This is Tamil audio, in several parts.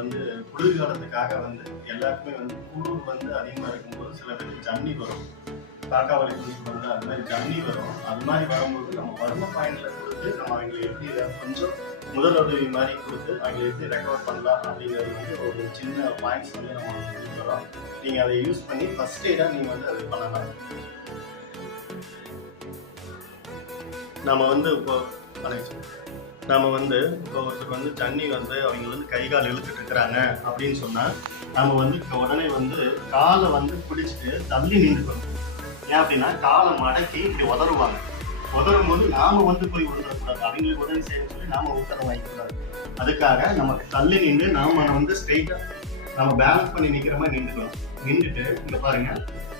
வந்து குளிர்காலத்துக்காக வந்து எல்லாருக்குமே வந்து குளிர் வந்து அதிகமாக இருக்கும்போது சில பேருக்கு ஜன்னி வரும். காக்காவளி வலி வந்து அது மாதிரி ஜன்னி வரும். அது மாதிரி வரும்போது நம்ம வரும பாயிண்ட்ல கொடுத்து நம்ம அவங்களை எப்படி கொஞ்சம் முதல் மாதிரி கொடுத்து அவங்களை எப்படி ரெக்கவர் பண்ணலாம் அப்படிங்கிறது வந்து ஒரு சின்ன பாயிண்ட்ஸ் வந்து நம்ம கொடுக்குறோம். நீங்கள் அதை யூஸ் பண்ணி ஃபர்ஸ்ட் எய்டாக நீங்கள் வந்து அது பண்ணலாம். நம்ம வந்து இப்போ பண்ணி நம்ம வந்து இப்போ ஒருத்தர் வந்து தண்ணி வந்து அவங்க வந்து கை கால் இழுத்துட்டு இருக்கிறாங்க அப்படின்னு சொன்னால் நம்ம வந்து உடனே வந்து காலை வந்து பிடிச்சிட்டு தள்ளி நின்றுக்கணும். ஏன் அப்படின்னா காலை மடக்கி இப்படி உதறுவாங்க. உதரும் போது நாம வந்து போய் விழுந்துடக்கூடாது அவங்களுக்கு உதவி செய்யணும்னு சொல்லி நாம உத்தரவு வாங்கிக்கூடாது அதுக்காக நமக்கு தள்ளி நின்று நாம வந்து ஸ்ட்ரெயிட்டா நம்ம பேலன்ஸ் பண்ணி நிக்கிற மாதிரி நின்றுக்கணும். நின்றுட்டு இங்க பாருங்க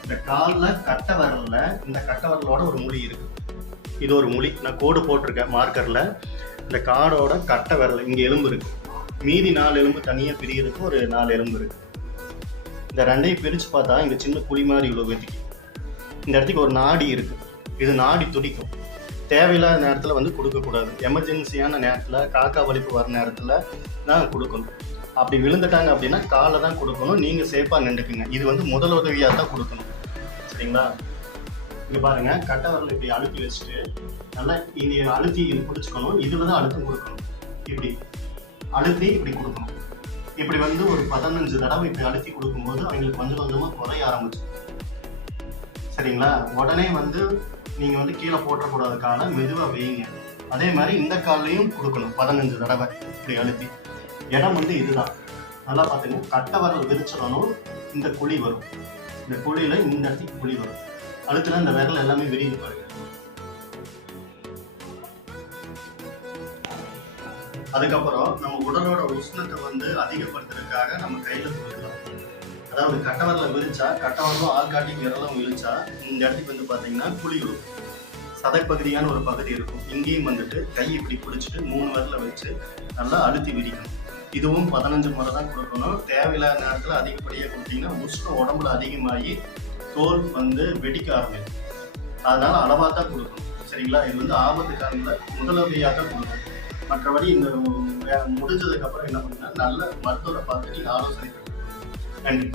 இந்த காலில் கட்டை வரலில் இந்த கட்டை வரலோட ஒரு மொழி இருக்கு. இது ஒரு முடி. நான் கோடு போட்டிருக்கேன் மார்க்கரில் இந்த காடோட கட்டை விரல் இங்கே எலும்பு இருக்குது மீதி நாலு எலும்பு தனியாக பிரியறதுக்கு ஒரு நாலு எலும்பு இருக்குது இந்த ரெண்டையும் பிரித்து பார்த்தா இங்கே சின்ன குழி மாதிரி இவ்வளோ வெட்டிக்கு இந்த இடத்துக்கு ஒரு நாடி இருக்குது இது நாடி துடிக்கும். தேவையில்லாத நேரத்தில் வந்து கொடுக்கக்கூடாது எமர்ஜென்சியான நேரத்தில் காக்கா வலிப்பு வர நேரத்தில் தான் கொடுக்கணும். அப்படி விழுந்துட்டாங்க அப்படின்னா காலை தான் கொடுக்கணும். நீங்கள் சேஃபாக நின்றுக்குங்க. இது வந்து முதல் உதவியாக தான் கொடுக்கணும். சரிங்களா? இங்கே பாருங்க கட்டை வரல இப்படி அழுத்தி வச்சுட்டு நல்லா இது அழுத்தி இது பிடிச்சிக்கணும். இதில் தான் அழுத்தம் கொடுக்கணும். இப்படி அழுத்தி இப்படி கொடுக்கணும். இப்படி வந்து ஒரு பதினஞ்சு தடவை இப்படி அழுத்தி கொடுக்கும்போது அவங்களுக்கு கொஞ்சம் கொஞ்சமாக குறைய ஆரம்பிச்சு. சரிங்களா? உடனே வந்து நீங்கள் வந்து கீழே போட்டக்கூடாது காலை மெதுவாக வைங்க. அதே மாதிரி இந்த கால்லையும் கொடுக்கணும் பதினஞ்சு தடவை இப்படி அழுத்தி. இடம் வந்து இதுதான். நல்லா பார்த்துங்க. கட்டை வரல் விரிச்சிடணும் இந்த குழி வரும். இந்த குழியில இந்த இடத்துக்கு குழி வரும். அழுத்தினா இந்த விரல் எல்லாமே விரியுது பாருங்க. அதுக்கப்புறம் நம்ம உடலோட உஷ்ணத்தை வந்து அதிகப்படுத்துறதுக்காக நம்ம கையில கொடுக்கலாம். அதாவது கட்டவரில் விரிச்சா கட்டவரலும் ஆள்காட்டி விரலும் விரிச்சா இந்த இடத்துக்கு வந்து பாத்தீங்கன்னா குழி இருக்கும். சதைப்பகுதியான ஒரு பகுதி இருக்கும். இங்கேயும் வந்துட்டு கை இப்படி பிடிச்சிட்டு மூணு வரல வச்சு நல்லா அழுத்தி விரிக்கணும். இதுவும் பதினஞ்சு முறை தான் கொடுக்கணும். தேவையில்லாத நேரத்தில் அதிகப்படியாக கொடுத்தீங்கன்னா உஷ்ணம் உடம்புல அதிகமாகி தோல் வந்து வெடிக்க ஆரம்பிக்கும் அதனால அளவாக தான் கொடுக்கணும். சரிங்களா? இது வந்து ஆபத்து காலங்களில் முதலுதவியாக தான் கொடுக்கணும். மற்றபடி இந்த வே- என்ன பண்ணுன்னா நல்ல மருத்துவரை பார்த்து நீங்கள் ஆலோசனை நன்றி.